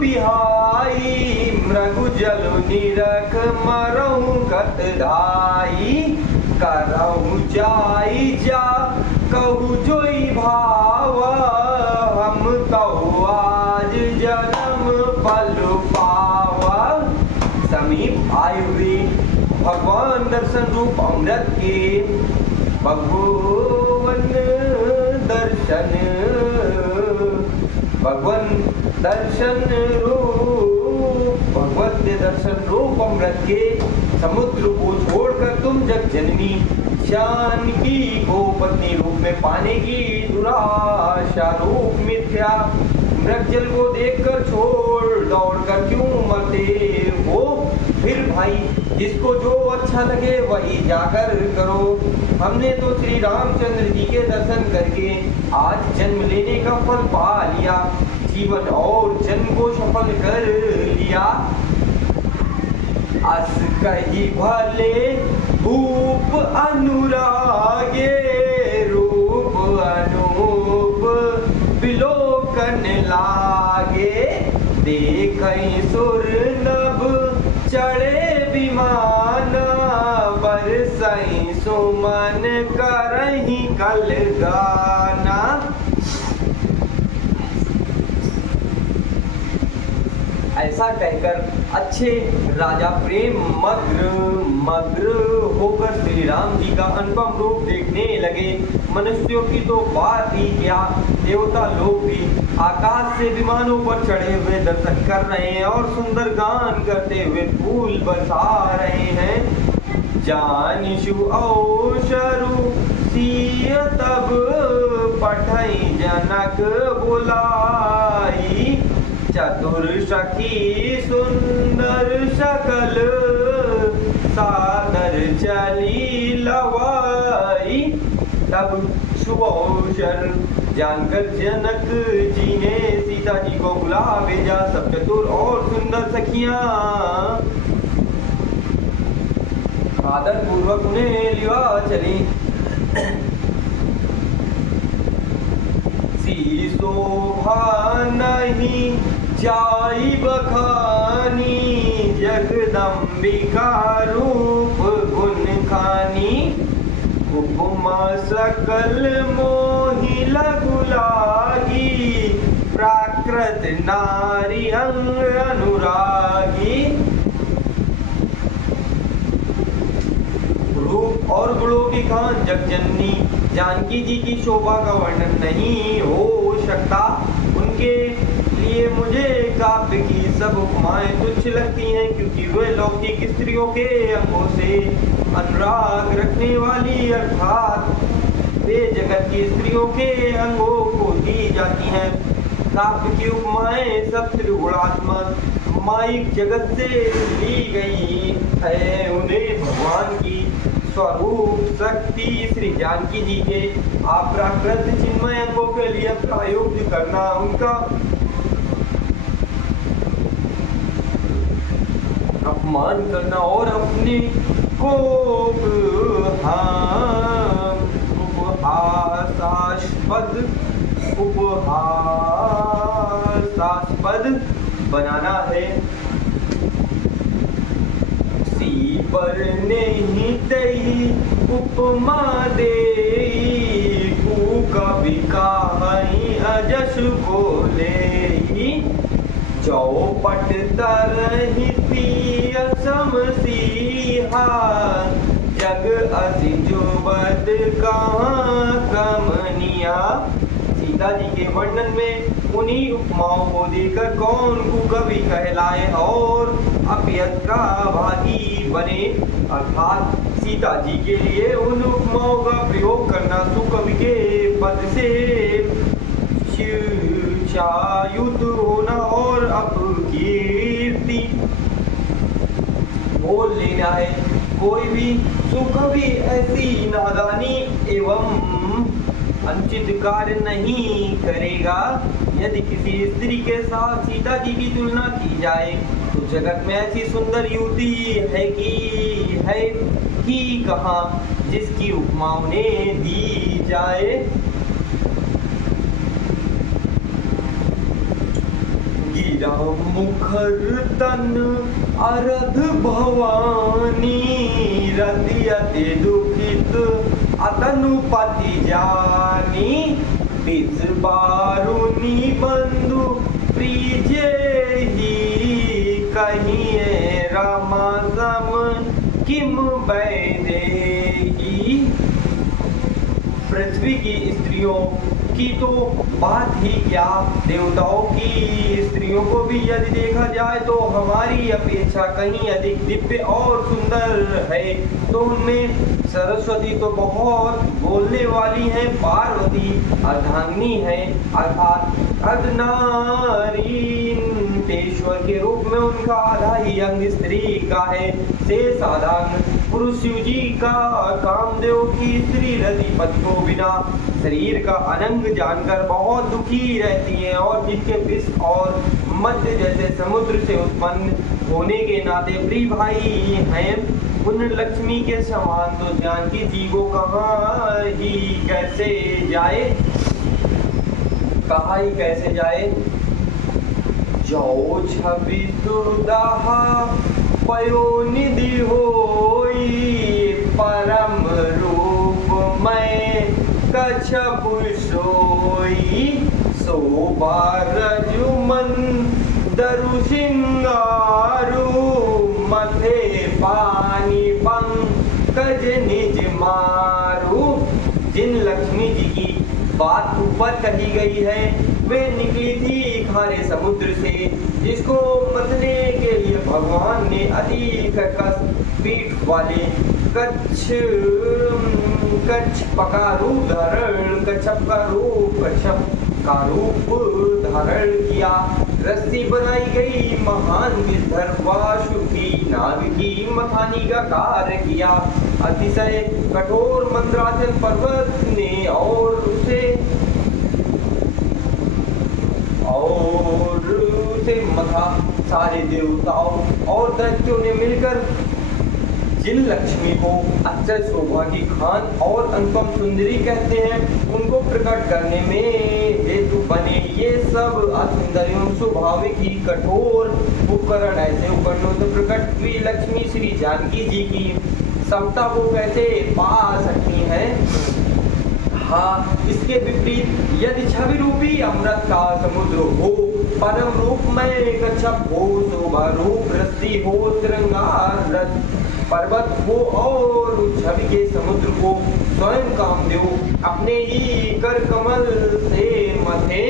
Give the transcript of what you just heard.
बिहाई मृगु जल निरख मरऊ कत धाई करऊ जाई जा कहू जोई भाव हम तो आज जन्म फल पावा। समीप आए हुए भगवान दर्शन रूप अमृत के भगवान दर्शन रूप अमृत के समुद्र को छोड़कर तुम जग जननी जानकी को पत्नी रूप में पाने की दुराशा रूप मिथ्या मृग जल को देखकर छोड़ दौड़कर क्यों मरते हो। फिर भाई जिसको जो अच्छा लगे वही जाकर करो। हमने तो श्री रामचंद्र जी के दर्शन करके आज जन्म लेने का फल पा लिया, जीवन और जन्म को सफल कर लिया। अस कही भले भूप अनुरागे रूप अनूप विलोकन लागे देखई सुर नभ चढ़े विमान बरसई सुमन करही कल गाना। ऐसा कहकर अच्छे राजा प्रेम मग्न होकर श्री राम जी का अनुपम रूप देखने लगे। मनुष्यों की तो बात ही क्या, देवता लोग भी आकाश से विमानों पर चढ़े हुए दर्शन कर रहे हैं और सुंदर गान करते हुए फूल बरसा रहे हैं। जानिशु औशरु सिय तब पठई जनक बुलाई चतुर सखी सुंदर सकल सादर चली लवाई। तब शुभ अवसर जानकर जनक जी ने सीता जी को बुला भेजा। सब चतुर और सुंदर सखियां आदर पूर्वक उन्हें लिवा चली। सी शोभा नहीं जाई बखानी जगदम्बिका रूप गुण खानी उपमा सकल मोहि लघु लागी प्राकृत नारी अंग अनुरागी। रूप और गुणों की खान जगजननी जानकी जी की शोभा का वर्णन नहीं हो सकता। उनके लिए मुझे काव्य की सब उपमाएं तुच्छ लगती हैं, क्योंकि वे लौकिक स्त्रियों के अंगों से अनुराग रखने वाली अर्थात वे जगत की स्त्रियों के अंगों को दी जाती हैं। काव्य की उपमाएं सब त्रिगुणात्मक माइक जगत से ली गई है। उन्हें भगवान की स्वरूप शक्ति श्री जानकी जी के अपराकृत चिन्मय अंगों के लिए प्रयोग करना उनका अपमान करना और अपने को उपहासास्पद बनाना है। पर नहीं तही उपमा दे कवि कहानी अजस बोले चौपट तरही समसीहा जग अति जुबद कहाँ कमनिया। सीता जी के वर्णन में उन्हीं उपमाओं को देकर कौन कुकवि कहलाए और अपियत का भागी बने। अर्थात सीता जी के लिए उन उपमाओं का प्रयोग करना सुकवि के पद से शिक्षायुत होना और अपकीर्ति बोल लेना है। कोई भी सुकवि ऐसी नादानी एवं अनुचित कार्य नहीं करेगा। यदि किसी स्त्री के साथ सीता जी की तुलना की जाए तो जगत में ऐसी सुंदर युवती है कि कहाँ जिसकी उपमा उन्हें दी जाए। राम मुखर तन अरध भवानी रतियति दुखित अतनुपति जानी बिस बारुनी बंधु प्रीजे ही कहिए रामा सम किम बैदेही। पृथ्वी की स्त्रियों की तो बात ही क्या, देवताओं की स्त्रियों को भी यदि देखा जाए तो हमारी अपेक्षा कहीं अधिक दिव्य और सुंदर है। तो उनमें सरस्वती तो बहुत बोलने वाली है, पार्वती अर्धांगिनी है अर्थात अर्धनारीश्वर के रूप में उनका आधा ही अंग स्त्री का है। शेष आधांग पुरुष शिव जी का कामदेव की स्त्री रतिपति को बिना शरीर का अनंग जानकर बहुत दुखी रहती हैं और जिनके विष और मध्य जैसे समुद्र से उत्पन्न होने के नाते प्रिय भाई हैं, उन लक्ष्मी के समान तो जानकी जी को कहाँ ही कैसे जाए, कहाँ ही कैसे जाए। जो छवि सुदाहा पयोनिधि होई परम रूप में कछप सोई शोभा रजुमन दरु सिंगारू मथे पानी पंकज निज मारू। जिन लक्ष्मी जी की बात ऊपर कही गई है वे निकली थी खारे समुद्र से, जिसको मथने के लिए भगवान ने अधिक पीठ वाले कच्छप का रूप धारण किया। रस्सी बनाई गई महान गिरधर वासु की नाग की मथानी का कार्य किया। अतिशय कठोर मंदराचल पर्वत ने और उसे मथा। सारे देवताओं और दैत्यों ने मिलकर जिन लक्ष्मी को अक्षय शोभा की खान और अनुपम सुंदरी कहते हैं उनको प्रकट करने में हेतु बने ये सब असुंदर एवं स्वाभाविक ही कठोर उपकरण ऐसे उपकरणों से प्रकट हुई लक्ष्मी श्री जानकी जी की समता को कैसे पा सकती हैं। हाँ, इसके विपरीत यदि छवि रूपी अमृत का समुद्र हो, परम रूप में कच्छप हो, शोभा रूप रस्सी हो, श्रृंगार रस पर्वत हो और उस छवि के समुद्र को स्वयं कामदेव अपने ही कर कमल से मथे